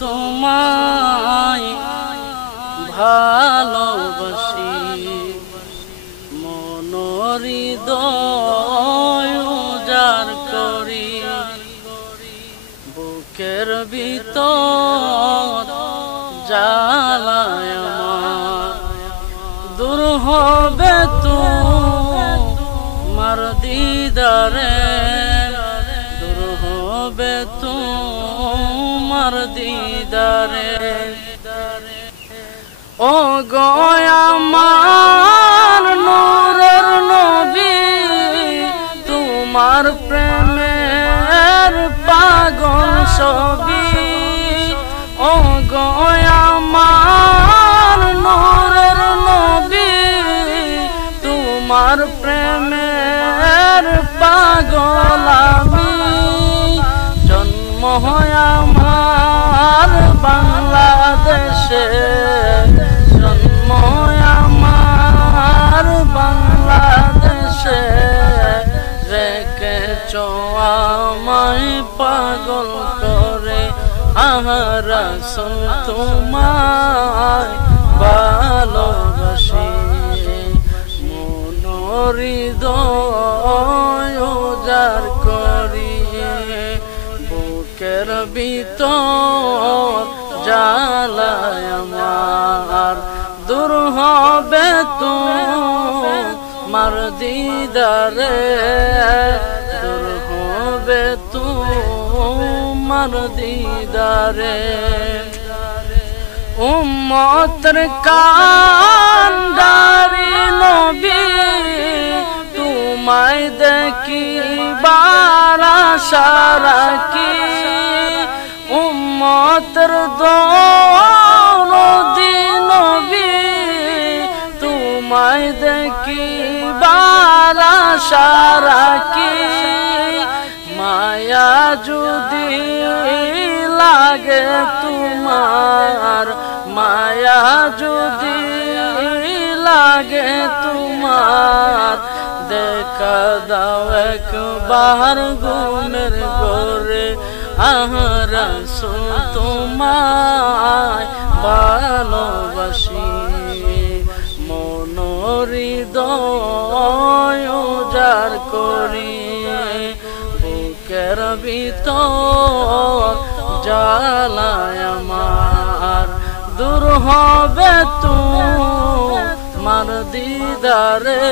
তোমায় ভালোবাসি মন হৃদয় উজাড় করি বুকের ভিতর জ্বালায় আমার দূর হবে তোমার দিদারে দূর হবে তোমার দিদারে ও গো আমার নূরের নবী তোমার প্রেমের পাগল ছবি ও গো আমার নূরের নবী তোমার প্রেমের পাগল আমি জন্ম হয় আমার বাংলাদেশে জন্ম আমার বাংলাদেশে রেখেছ আমায় পাগল করে রাসূল তোমায় ভালোবাসি মন হৃদয় উজাড় করি বুকের ভিতর জ্বালায় আমার দূর হবে তোমার দিদারে দূর হবে তোমার দিদারে উম্মতের কান্ডারি নবী তোমায় দেখিবার আশা রাখি উম্মতের দরদি নবী তোমায় দেখিবার আশা রাখি মায়া যদি লাগে তোমার মায়া যদি লাগে তোমার দেখা দাও একবার ঘুমের ঘরে রাসূল তোমায় ভালোবাসি মন হৃদয় উজাড় করি বুকের ভিতর জ্বালায় আমার দূর হবে তোমার দিদারে